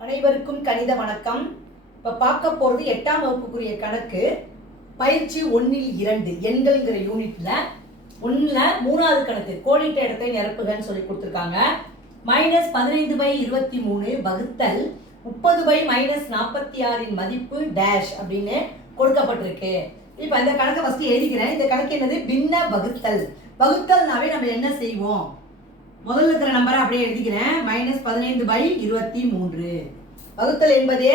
அனைவருக்கும் கணித வணக்கம். இப்போ பார்க்க போகிறது 8ஆம் வகுப்புக்குரிய கணக்கு பயிற்சி 1-2 எண்கள்ங்கிற யூனிட்ல 1ல் 3வது கணக்கு கோடிட்ட இடத்தை நிரப்புகன்னு சொல்லி கொடுத்துருக்காங்க. -15/23 வகுத்தல் 30/-46 மதிப்பு டேஷ் அப்படின்னு கொடுக்கப்பட்டிருக்கு. இப்போ இந்த கணக்கை ஃபஸ்ட்டு எழுதிக்கிறேன். இந்த கணக்கு என்னது? பின்ன வகுத்தல். வகுத்தல்னாவே நம்ம என்ன செய்வோம்? முதல்ல இருக்கிற நம்பரை அப்படியே எழுதிக்கிறேன். -15/23 வகுத்தல் என்பதே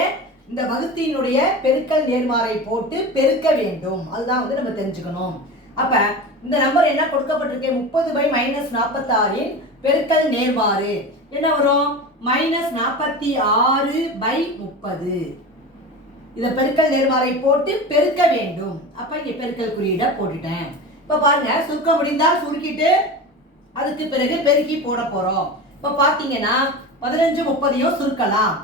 இந்த வகுத்தினுடைய பெருக்கல் நேர்மாறை போட்டு பெருக்க வேண்டும். அதுதான் நம்ம தெரிஞ்சுக்கணும். அப்ப இந்த நம்பர் என்ன கொடுக்கப்பட்டிருக்கு? 30/-46 பெருக்கல் நேர்மாறு என்ன வரும்? -46/30. இத பெருக்கல் நேர்மாறை போட்டு பெருக்க வேண்டும். அப்ப இங்க பெருக்கல் குறியீட போட்டுட்டேன். இப்ப பாருங்க, சுருக்க முடிந்தால் சுருக்கிட்டு அதுக்கு பிறகு பெருக்கி போட போறோம். இப்ப பாத்தீங்கன்னா 15 30 சுருக்கலாம்.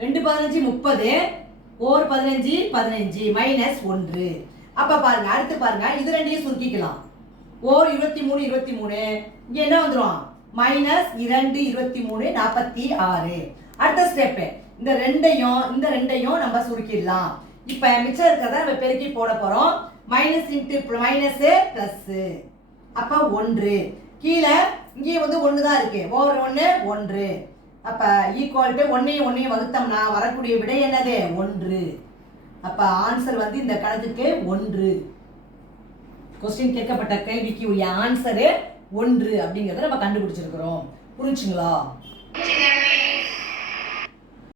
2 15 30, 1 15 15 -1. அப்ப பாருங்க, அடுத்து பாருங்க, இது ரெண்டையும் சுருக்கிக்கலாம். 1 23 23 இங்க என்ன வந்துரும்? -2 23 46. அடுத்த ஸ்டெப், இந்த ரெண்டையும் நம்ம சுருக்கிடலாம். இப்ப மிச்சம் இருக்கிறத நம்ம பெருக்கி போட போறோம். Minus into minus plus. அப்ப 1 கீழே இங்கே 1 தான் இருக்கு. ஓவர் 1 1. அப்ப ஈக்குவல் டு 1 வகுத்தோம்னா வரக்கூடிய விடை என்னது? 1. அப்ப ஆன்சர் இந்த கணக்குக்கு 1. கொஸ்டின் கேட்கப்பட்ட கேள்விக்கு உரிய ஆன்சர் 1 அப்படிங்கறத நம்ம கண்டுபிடிச்சிருக்கிறோம். புரிஞ்சுங்களா?